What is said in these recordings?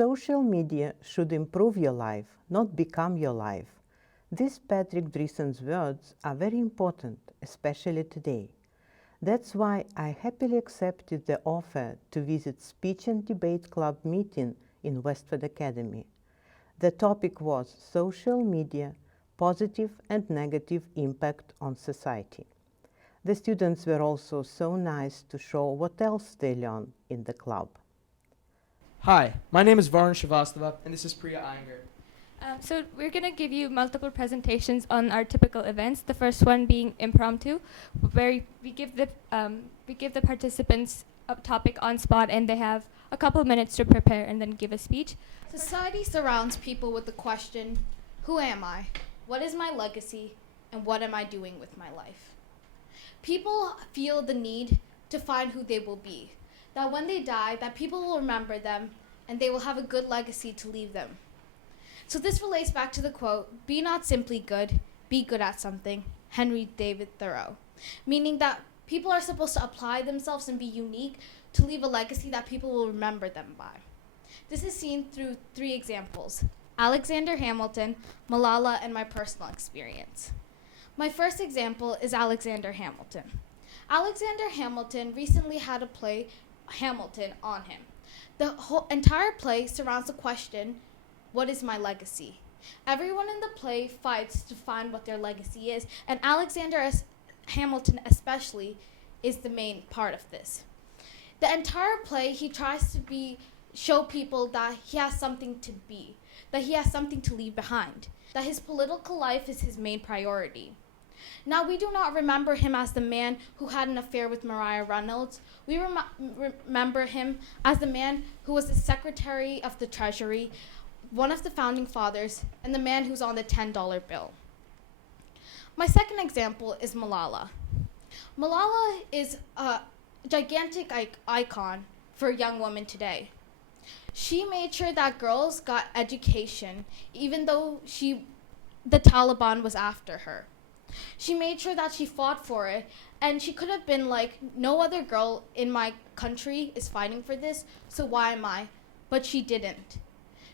Social media should improve your life, not become your life. These Patrick Drissen's words are very important, especially today. That's why I happily accepted the offer to visit Speech and Debate Club meeting in Westwood Academy. The topic was social media, positive and negative impact on society. The students were also so nice to show what else they learned in the club. Hi, my name is Varun Shrivastava, and this is Priya Iyengar. So we're going to give you multiple presentations on our typical events. The first one being impromptu, where we give the participants a topic on spot, and they have a couple minutes to prepare and then give a speech. Society surrounds people with the question, who am I? What is my legacy? And what am I doing with my life? People feel the need to find who they will be, that when they die, that people will remember them and they will have a good legacy to leave them. So this relates back to the quote, be not simply good, be good at something, Henry David Thoreau, meaning that people are supposed to apply themselves and be unique to leave a legacy that people will remember them by. This is seen through 3 examples, Alexander Hamilton, Malala, and my personal experience. My first example is Alexander Hamilton. Alexander Hamilton recently had a play, Hamilton, on him. The whole entire play surrounds the question, what is my legacy? Everyone in the play fights to find what their legacy is, and Alexander Hamilton especially is the main part of this. The entire play, he tries to show people that he has something to be, that he has something to leave behind, that his political life is his main priority. Now, we do not remember him as the man who had an affair with Maria Reynolds. We remember him as the man who was the Secretary of the Treasury, one of the founding fathers, and the man who's on the $10 bill. My second example is Malala. Malala is a gigantic icon for young women today. She made sure that girls got education, even though the Taliban was after her. She made sure that she fought for it, and she could have been like, no other girl in my country is fighting for this, so why am I? But she didn't.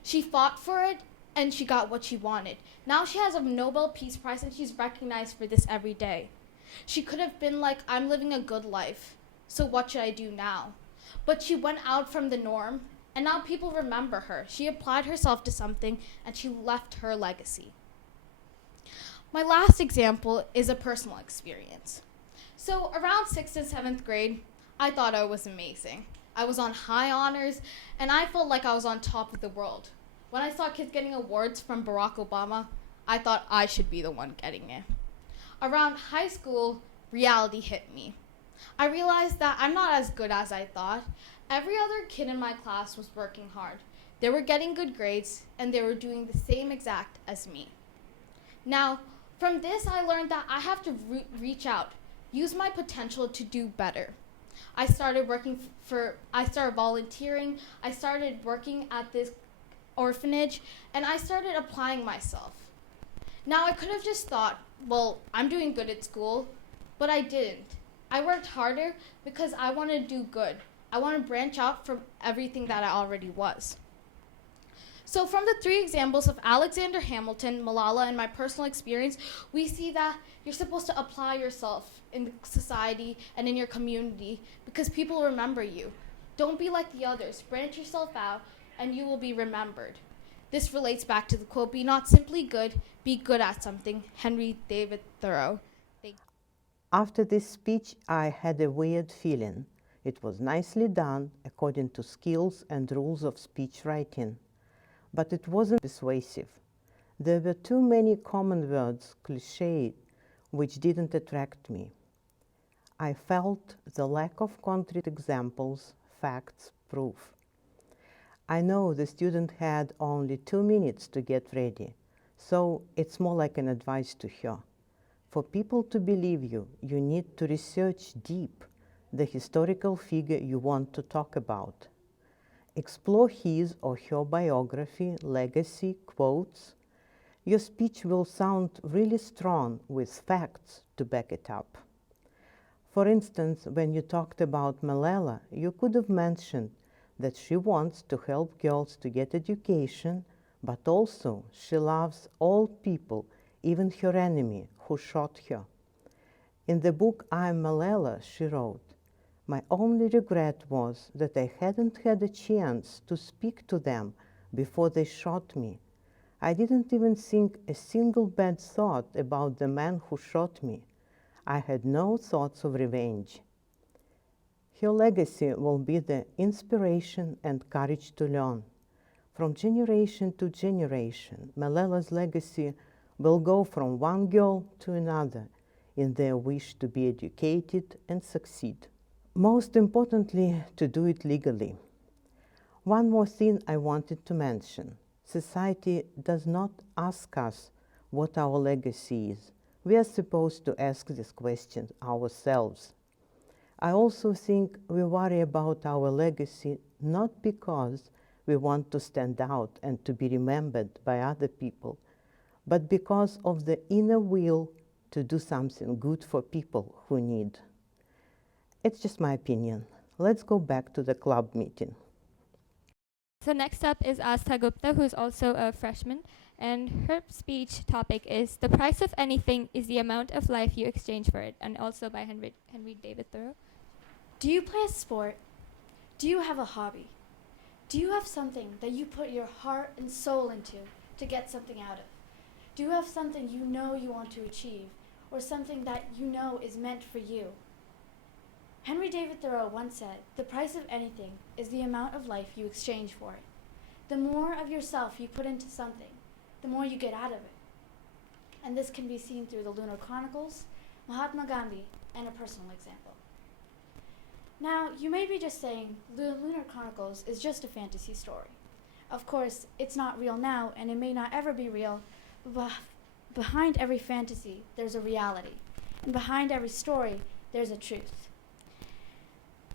She fought for it, and she got what she wanted. Now she has a Nobel Peace Prize, and she's recognized for this every day. She could have been like, I'm living a good life, so what should I do now? But she went out from the norm, and now people remember her. She applied herself to something, and she left her legacy. My last example is a personal experience. So around 6th and 7th grade, I thought I was amazing. I was on high honors, and I felt like I was on top of the world. When I saw kids getting awards from Barack Obama, I thought I should be the one getting it. Around high school, reality hit me. I realized that I'm not as good as I thought. Every other kid in my class was working hard. They were getting good grades, and they were doing the same exact as me. Now, from this, I learned that I have to reach out, use my potential to do better. I started volunteering, I started working at this orphanage, and I started applying myself. Now, I could have just thought, well, I'm doing good at school, but I didn't. I worked harder because I want to do good. I want to branch out from everything that I already was. So from the 3 examples of Alexander Hamilton, Malala, and my personal experience, we see that you're supposed to apply yourself in society and in your community because people remember you. Don't be like the others. Branch yourself out and you will be remembered. This relates back to the quote, be not simply good, be good at something, Henry David Thoreau. After this speech, I had a weird feeling. It was nicely done according to skills and rules of speech writing. But it wasn't persuasive. There were too many common words, cliché, which didn't attract me. I felt the lack of concrete examples, facts, proof. I know the student had only 2 minutes to get ready, so it's more like an advice to her. For people to believe you, you need to research deep the historical figure you want to talk about. Explore his or her biography, legacy, quotes. Your speech will sound really strong with facts to back it up. For instance, when you talked about Malala, you could have mentioned that she wants to help girls to get education, but also she loves all people, even her enemy who shot her. In the book I'm Malala, she wrote, "My only regret was that I hadn't had a chance to speak to them before they shot me. I didn't even think a single bad thought about the man who shot me. I had no thoughts of revenge." Her legacy will be the inspiration and courage to learn. From generation to generation, Malala's legacy will go from one girl to another in their wish to be educated and succeed. Most importantly, to do it legally. One more thing I wanted to mention. Society does not ask us what our legacy is. We are supposed to ask this question ourselves. I also think we worry about our legacy not because we want to stand out and to be remembered by other people, but because of the inner will to do something good for people who need. It's just my opinion. Let's go back to the club meeting. So next up is Astha Gupta, who's also a freshman, and her speech topic is "The price of anything is the amount of life you exchange for it," and also by Henry David Thoreau. Do you play a sport? Do you have a hobby? Do you have something that you put your heart and soul into to get something out of? Do you have something you know you want to achieve, or something that you know is meant for you? Henry David Thoreau once said, "The price of anything is the amount of life you exchange for it." The more of yourself you put into something, the more you get out of it. And this can be seen through the Lunar Chronicles, Mahatma Gandhi, and a personal example. Now, you may be just saying, the Lunar Chronicles is just a fantasy story. Of course, it's not real now, and it may not ever be real, but behind every fantasy, there's a reality. And behind every story, there's a truth.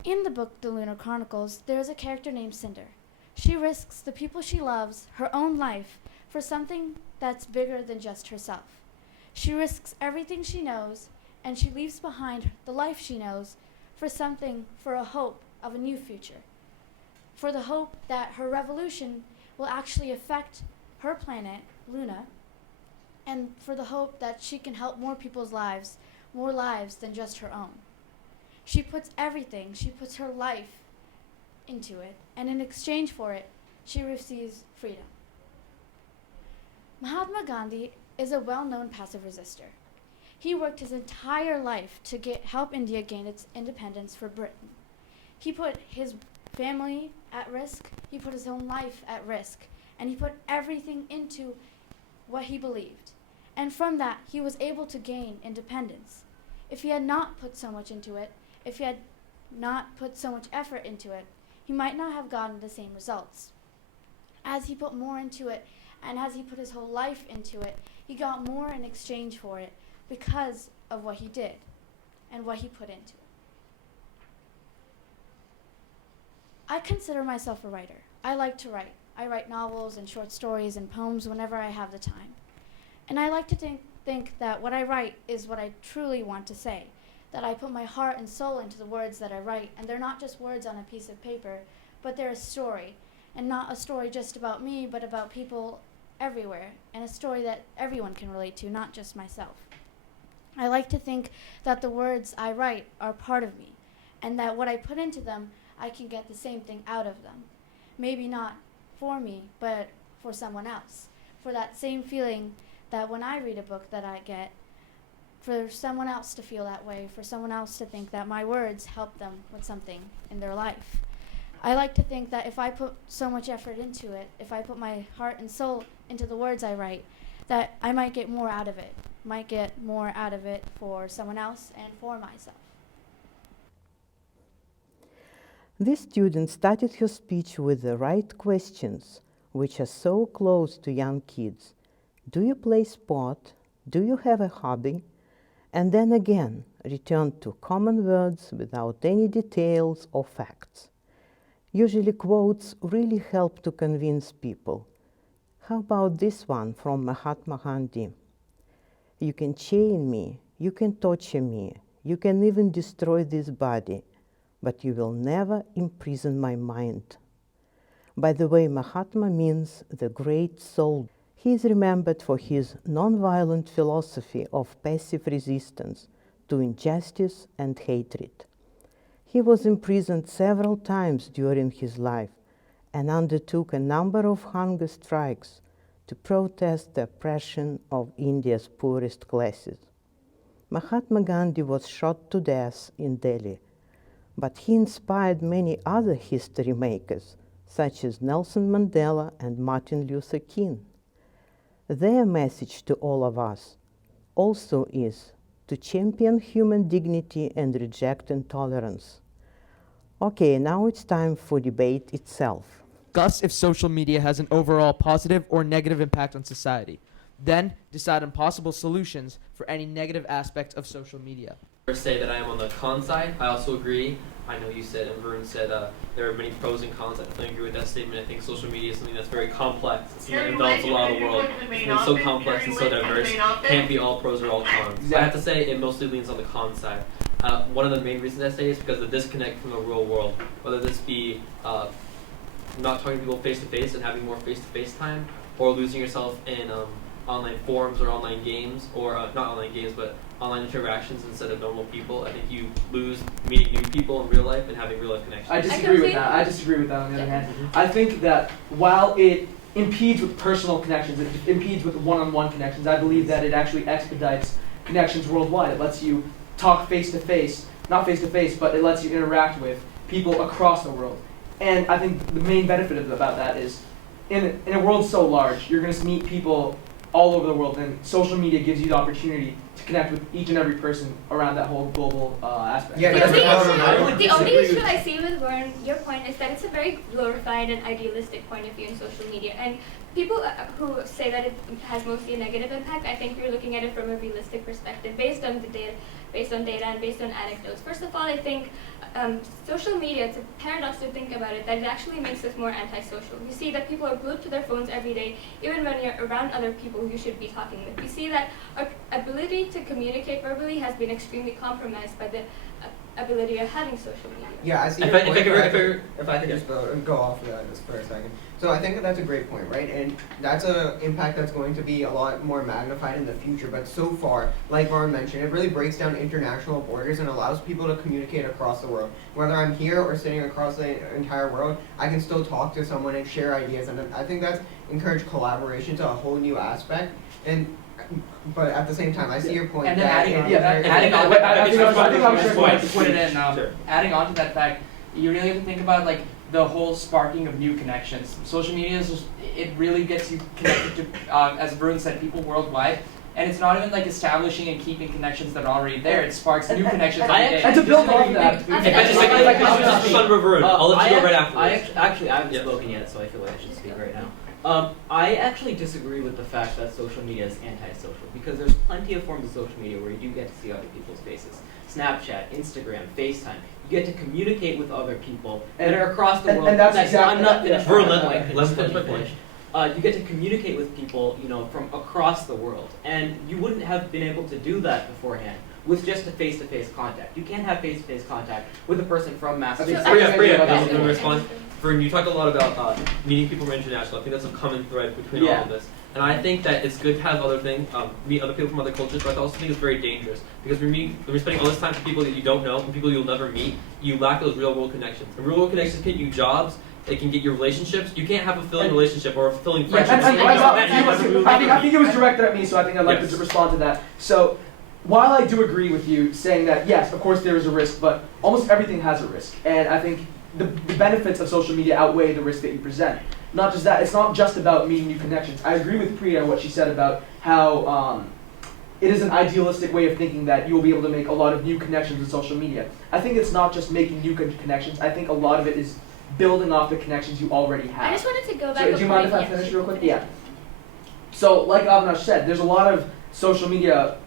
In the book, The Lunar Chronicles, there is a character named Cinder. She risks the people she loves, her own life, for something that's bigger than just herself. She risks everything she knows, and she leaves behind the life she knows for something, for a hope of a new future, for the hope that her revolution will actually affect her planet, Luna, and for the hope that she can help more people's lives, more lives than just her own. She puts everything, she puts her life into it, and in exchange for it, she receives freedom. Mahatma Gandhi is a well-known passive resistor. He worked his entire life to help India gain its independence for Britain. He put his family at risk, he put his own life at risk, and he put everything into what he believed. And from that, he was able to gain independence. If he had not put so much into it, if he had not put so much effort into it, he might not have gotten the same results. As he put more into it, and as he put his whole life into it, he got more in exchange for it because of what he did and what he put into it. I consider myself a writer. I like to write. I write novels and short stories and poems whenever I have the time. And I like to think that what I write is what I truly want to say, that I put my heart and soul into the words that I write, and they're not just words on a piece of paper, but they're a story, and not a story just about me, but about people everywhere, and a story that everyone can relate to, not just myself. I like to think that the words I write are part of me, and that what I put into them, I can get the same thing out of them. Maybe not for me, but for someone else. For that same feeling that when I read a book that I get, for someone else to feel that way, for someone else to think that my words help them with something in their life. I like to think that if I put so much effort into it, if I put my heart and soul into the words I write, that I might get more out of it. Might get more out of it for someone else and for myself. This student started her speech with the right questions, which are so close to young kids. Do you play sport? Do you have a hobby? And then again, returned to common words without any details or facts. Usually quotes really help to convince people. How about this one from Mahatma Gandhi? You can chain me, you can torture me, you can even destroy this body, but you will never imprison my mind. By the way, Mahatma means the great soul. He is remembered for his nonviolent philosophy of passive resistance to injustice and hatred. He was imprisoned several times during his life and undertook a number of hunger strikes to protest the oppression of India's poorest classes. Mahatma Gandhi was shot to death in Delhi, but he inspired many other history makers, such as Nelson Mandela and Martin Luther King. Their message to all of us also is to champion human dignity and reject intolerance. Okay, now it's time for debate itself. Discuss if social media has an overall positive or negative impact on society. Then decide on possible solutions for any negative aspect of social media. Say that I am on the con side. I also agree. I know you said, and Varun said, there are many pros and cons. I definitely agree with that statement. I think social media is something that's very complex. It's something that envelops a lot of the world. It's so complex and so diverse. Can't be all pros or all cons. Exactly. I have to say it mostly leans on the con side. One of the main reasons I say is because of the disconnect from the real world. Whether this be not talking to people face to face and having more face to face time, or losing yourself in online forums or online games, or not online games, but online interactions instead of normal people. I think you lose meeting new people in real life and having real life connections. I disagree with that. On the other hand. I think that while it impedes with personal connections, it impedes with one-on-one connections, I believe that it actually expedites connections worldwide. It lets you talk face-to-face, not face-to-face, but it lets you interact with people across the world. And I think the main benefit about that is, in a world so large, you're going to meet people all over the world, and social media gives you the opportunity to connect with each and every person around that whole global aspect. Yeah, The only issue I see with Warren, your point, is that it's a very glorified and idealistic point of view in social media. And people who say that it has mostly a negative impact, I think you're looking at it from a realistic perspective, based on data and based on anecdotes. First of all, I think social media, it's a paradox to think about it, that it actually makes us more antisocial. You see that people are glued to their phones every day, even when you're around other people who you should be talking with. You see that our ability to communicate verbally has been extremely compromised by the ability of having social media. Yeah, I see. If I could just go off of that just for a second. So I think that's a great point, right? And that's an impact that's going to be a lot more magnified in the future. But so far, like Varun mentioned, it really breaks down international borders and allows people to communicate across the world. Whether I'm here or sitting across the entire world, I can still talk to someone and share ideas. And I think that's encouraged collaboration to a whole new aspect. But at the same time, I see your point. And then adding on to that fact, you really have to think about like the whole sparking of new connections. Social media is just, it really gets you connected to, as Varun said, people worldwide. And it's not even like establishing and keeping connections that are already there. It sparks new connections every day. And to build off that, I'll let you go right after I haven't spoken yet, so I feel like I should speak right now. I actually disagree with the fact that social media is antisocial, because there's plenty of forms of social media where you do get to see other people's faces. Snapchat, Instagram, FaceTime. You get to communicate with other people that are across the world. And that's exactly. I'm not finished. Let's finish. You get to communicate with people, from across the world, and you wouldn't have been able to do that beforehand with just a face-to-face contact. You can't have face-to-face contact with a person from Massachusetts. Vern, you talked a lot about meeting people from international. I think that's a common thread between all of this. And I think that it's good to have meet other people from other cultures, but I also think it's very dangerous, because when you're spending all this time with people that you don't know, and people you'll never meet, you lack those real-world connections. And real-world connections can get you jobs, it can get your relationships. You can't have a fulfilling relationship or a fulfilling friendship. I think it was directed at me, so I think I'd like to respond to that. So, while I do agree with you saying that, yes, of course there is a risk, but almost everything has a risk. And I think the benefits of social media outweigh the risk that you present. Not just that, it's not just about meeting new connections. I agree with Priya what she said about how it is an idealistic way of thinking that you will be able to make a lot of new connections with social media. I think it's not just making new connections. I think a lot of it is building off the connections you already have. I just wanted to go back. So, do you mind if I finish real quick? Yeah. So, like Avinash said, there's a lot of social media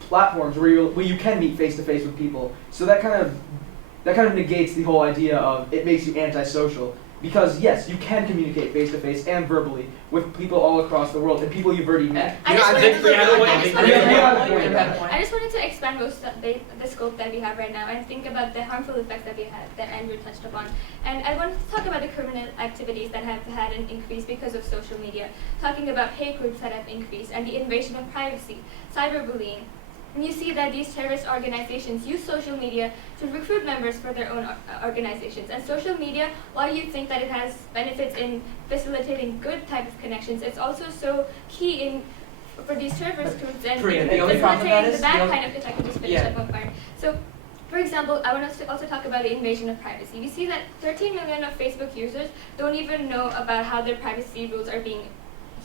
platforms where you can meet face to face with people. So that kind of negates the whole idea of it makes you antisocial. Because yes, you can communicate face to face and verbally with people all across the world and people you've already met. I just I just wanted to expand most of the scope that we have right now and think about the harmful effects that we had, that Andrew touched upon. And I wanted to talk about the criminal activities that have had an increase because of social media, talking about hate groups that have increased and the invasion of privacy, cyberbullying. And you see that these terrorist organizations use social media to recruit members for their own organizations. And social media, while you think that it has benefits in facilitating good type of connections, it's also so key in for these terrorist groups and facilitating the bad kind of, if I could just finish that one part. So, for example, I want us to also talk about the invasion of privacy. We see that 13 million of Facebook users don't even know about how their privacy rules are being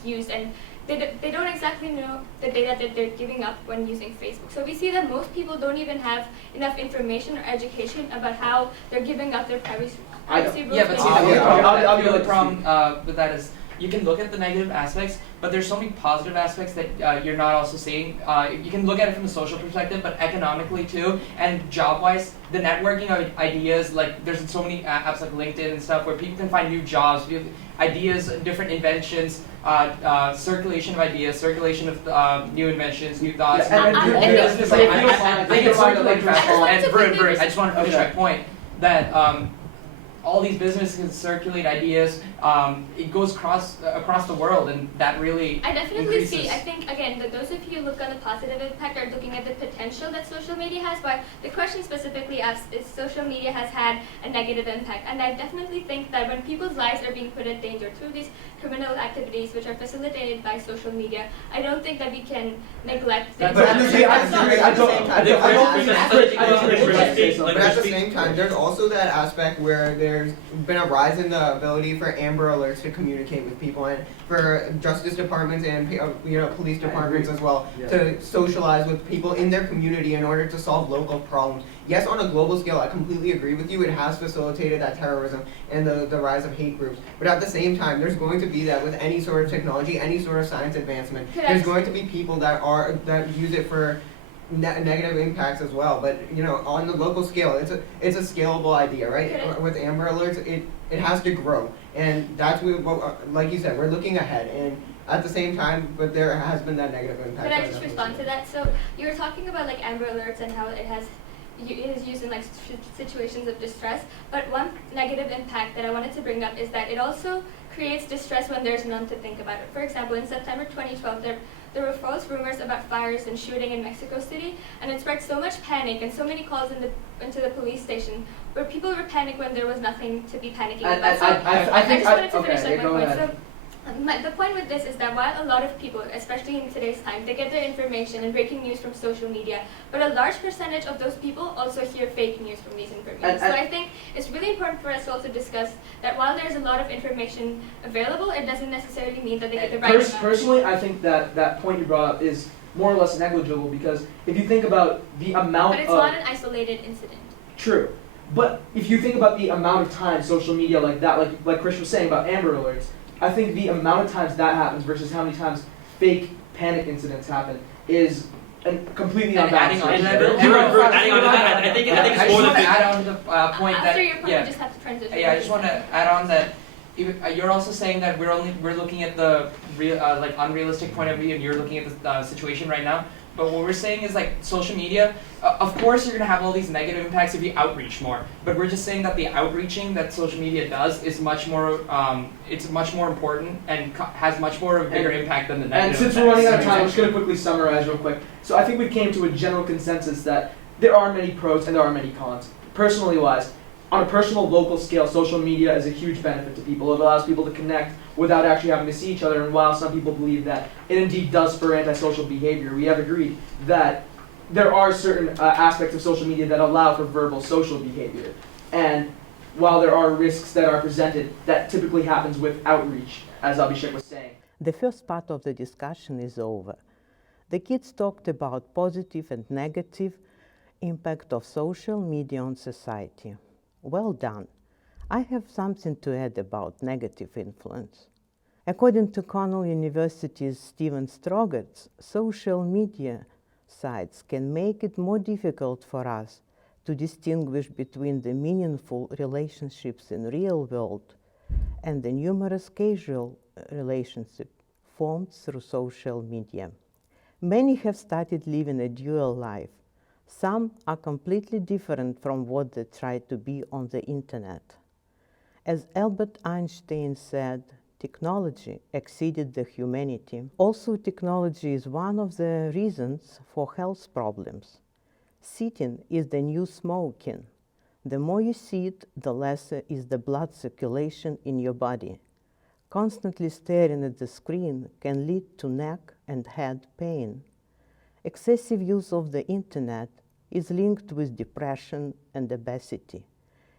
used, and they don't exactly know the data that they're giving up when using Facebook. So we see that most people don't even have enough information or education about how they're giving up their privacy rules. Yeah, but see, the only problem with that is you can look at the negative aspects, but there's so many positive aspects that you're not also seeing. You can look at it from a social perspective, but economically too, and job-wise, the networking of ideas, like there's so many apps like LinkedIn and stuff where people can find new jobs, ideas, different inventions, circulation of ideas, circulation of new inventions, new thoughts. I just want to finish my point that all these businesses can circulate ideas. It goes across the world, and that really I definitely increases. see. I think again that those of you who look on the positive impact are looking at the potential that social media has. But the question specifically asks is social media has had a negative impact, and I definitely think that when people's lives are being put in danger through these criminal activities which are facilitated by social media, I don't think that we can neglect. But at the same time, there's also that aspect where there's been a rise in the ability for Amber Alerts to communicate with people, and for justice departments and police departments as well to socialize with people in their community in order to solve local problems. Yes, on a global scale, I completely agree with you. It has facilitated that terrorism and the rise of hate groups. But at the same time, there's going to be that with any sort of technology, any sort of science advancement. There's going to be people that use it for negative impacts as well. But on the local scale, it's a scalable idea, right? With Amber Alerts, it has to grow, and that's what, like you said, we're looking ahead. And at the same time, but there has been that negative impact. Could I just respond to that? So you were talking about like Amber Alerts and how it is used in like situations of distress, but one negative impact that I wanted to bring up is that it also creates distress when there's none to think about it. For example, in September 2012, there were false rumors about fires and shooting in Mexico City, and it spread so much panic and so many calls into the police station where people were panicked when there was nothing to be panicking about. I just wanted to finish my point. So, the point with this is that while a lot of people, especially in today's time, they get their information and breaking news from social media, but a large percentage of those people also hear fake news from these information. So I think it's really important for us to also discuss that while there's a lot of information available, it doesn't necessarily mean that they get the right amount. Personally, I think that point you brought up is more or less negligible, because if you think about the amount But it's not an isolated incident. True. But if you think about the amount of time social media like that, like Chris was saying about Amber Alerts, I think the amount of times that happens versus how many times fake panic incidents happen is completely unbalanced. I think it's more than add on to the point After that your point, you just have to transition. I just want to add on that you're also saying that we're looking at the unrealistic point of view, and you're looking at the situation right now. But what we're saying is like social media, of course you're going to have all these negative impacts if you outreach more. But we're just saying that the outreaching that social media does is much more, it's much more important and has much more of a bigger impact than the negative And since impacts. we're running out of time, I'm just going to quickly summarize real quick. So I think we came to a general consensus that there are many pros and there are many cons. Personally wise, on a personal local scale, social media is a huge benefit to people. It allows people to connect without actually having to see each other, and while some people believe that it indeed does spur antisocial behavior, we have agreed that there are certain aspects of social media that allow for verbal social behavior. And while there are risks that are presented, that typically happens with outreach, as Abhishek was saying. The first part of the discussion is over. The kids talked about positive and negative impact of social media on society. Well done. I have something to add about negative influence. According to Cornell University's Stephen Strogatz, social media sites can make it more difficult for us to distinguish between the meaningful relationships in real world and the numerous casual relationships formed through social media. Many have started living a dual life. Some are completely different from what they try to be on the internet. As Albert Einstein said, technology exceeded the humanity. Also, technology is one of the reasons for health problems. Sitting is the new smoking. The more you sit, the lesser is the blood circulation in your body. Constantly staring at the screen can lead to neck and head pain. Excessive use of the internet is linked with depression and obesity.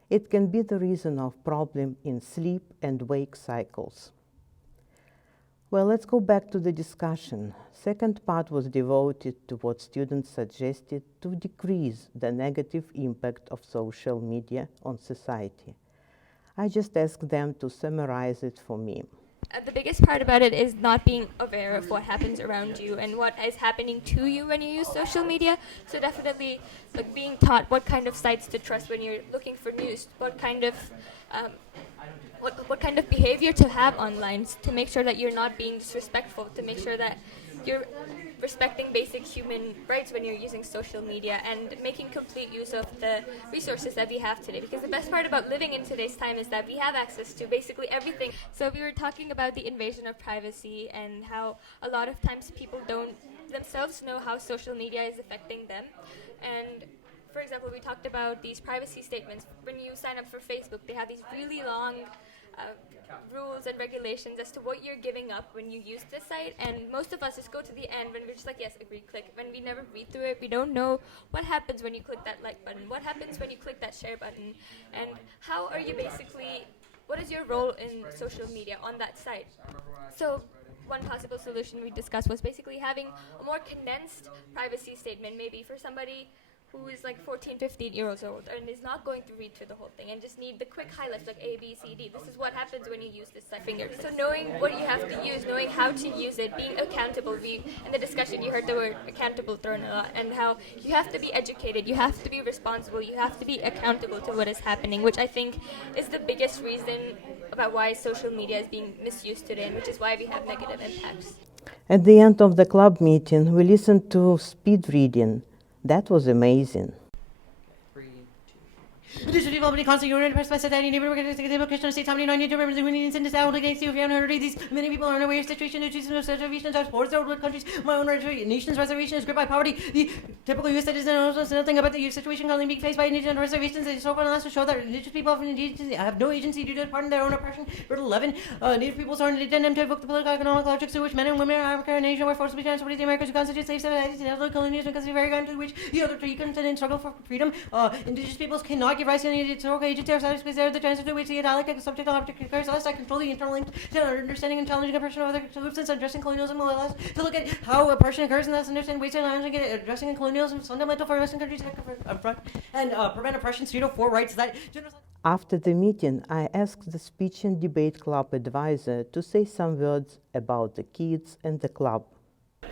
It can be the reason of problem in sleep and wake cycles. Well, let's go back to the discussion. Second part was devoted to what students suggested to decrease the negative impact of social media on society. I just asked them to summarize it for me. The biggest part about it is not being aware of what happens around you and what is happening to you when you use social media. So definitely, like, being taught what kind of sites to trust when you're looking for news, what kind of behavior to have online, to make sure that you're not being disrespectful, to make sure that you're respecting basic human rights when you're using social media, and making complete use of the resources that we have today. Because the best part about living in today's time is that we have access to basically everything. So we were talking about the invasion of privacy and how a lot of times people don't themselves know how social media is affecting them. And for example, we talked about these privacy statements. When you sign up for Facebook, they have these really long rules and regulations as to what you're giving up when you use this site, and most of us just go to the end when we're just like, yes, agree, click. When we never read through it, we don't know what happens when you click that like button, what happens when you click that share button, and how are you basically, what is your role in social media on that site. So one possible solution we discussed was basically having a more condensed privacy statement, maybe for somebody who is like 14, 15 years old and is not going to read through the whole thing and just need the quick highlights like A, B, C, D. This is what happens when you use this finger. So knowing what you have to use, knowing how to use it, being accountable. In the discussion, you heard the word accountable thrown a lot, and how you have to be educated, you have to be responsible, you have to be accountable to what is happening, which I think is the biggest reason about why social media is being misused today, and which is why we have negative impacts. At the end of the club meeting, we listened to speed reading. That was amazing. This people be constantly impressed by society. Neighbor Christian states how many non-YouTubers who need to out against you if you haven't heard of these. Many people are unaware of situation due to some reservations are sports third world countries. My own nation's reservation is gripped by poverty. The typical U.S. citizen knows nothing about the situation currently being faced by indigenous reservations. They so far last to show that indigenous people have no agency due to part of their own oppression. Rule 11. Native peoples are intended to evoke the political economic logics to which men and women of Africa and Asia were forcibly transported to the Americas who constitute slave societies and other colonies because of the very ground to which the other three continents struggle for freedom. Indigenous peoples cannot give rise to any historical agency or status because they are the transfer to which the dialectic subject object occurs. Last, I control the internal link to understanding and challenging oppression of other solutions addressing colonialism. Last, to look at how oppression occurs and thus understand ways and language addressing colonialism is fundamental for Western countries and prevent oppression. 304 rights that. After the meeting, I asked the Speech and Debate Club advisor to say some words about the kids and the club.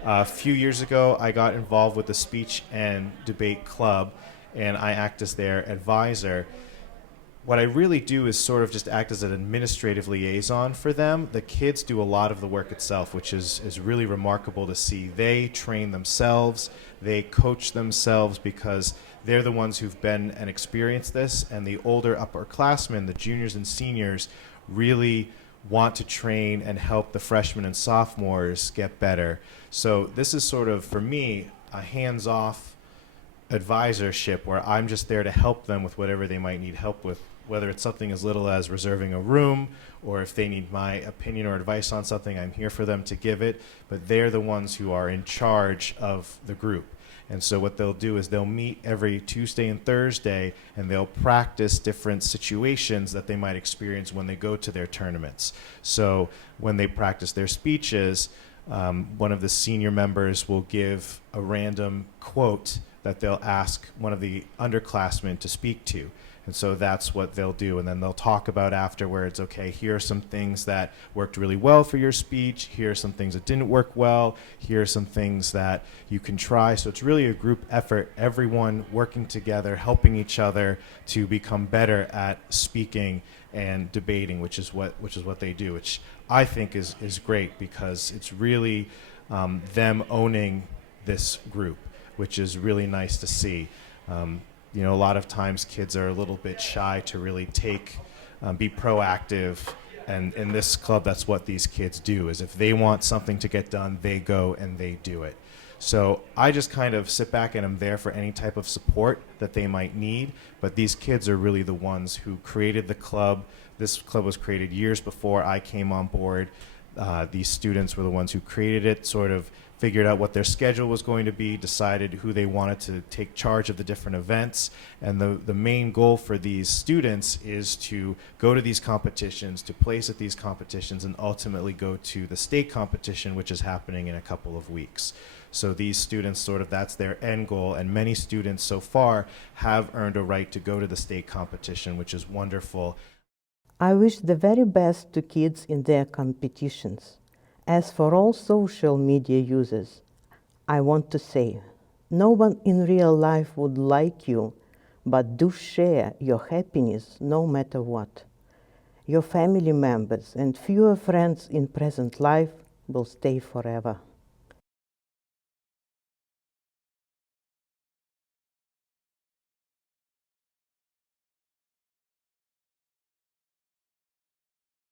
A few years ago, I got involved with the Speech and Debate Club, and I act as their advisor. What I really do is sort of just act as an administrative liaison for them. The kids do a lot of the work itself, which is really remarkable to see. They train themselves, they coach themselves because they're the ones who've been and experienced this, and the older upperclassmen, the juniors and seniors, really want to train and help the freshmen and sophomores get better. So this is sort of, for me, a hands-off advisorship where I'm just there to help them with whatever they might need help with, whether it's something as little as reserving a room, or if they need my opinion or advice on something, I'm here for them to give it, but they're the ones who are in charge of the group. And so what they'll do is they'll meet every Tuesday and Thursday, and they'll practice different situations that they might experience when they go to their tournaments. So when they practice their speeches, one of the senior members will give a random quote that they'll ask one of the underclassmen to speak to. And so that's what they'll do. And then they'll talk about afterwards, okay, here are some things that worked really well for your speech. Here are some things that didn't work well. Here are some things that you can try. So it's really a group effort, everyone working together, helping each other to become better at speaking and debating, which is what they do, which I think is great because it's really them owning this group, which is really nice to see. You know, a lot of times kids are a little bit shy to really be proactive, and in this club, that's what these kids do, is if they want something to get done, they go and they do it. So I just kind of sit back and I'm there for any type of support that they might need, but these kids are really the ones who created the club. This club was created years before I came on board. These students were the ones who created it, sort of figured out what their schedule was going to be, decided who they wanted to take charge of the different events. And the main goal for these students is to go to these competitions, to place at these competitions, and ultimately go to the state competition, which is happening in a couple of weeks. So these students, sort of, that's their end goal, and many students so far have earned a right to go to the state competition, which is wonderful. I wish the very best to kids in their competitions. As for all social media users, I want to say, no one in real life would like you, but do share your happiness no matter what. Your family members and fewer friends in present life will stay forever.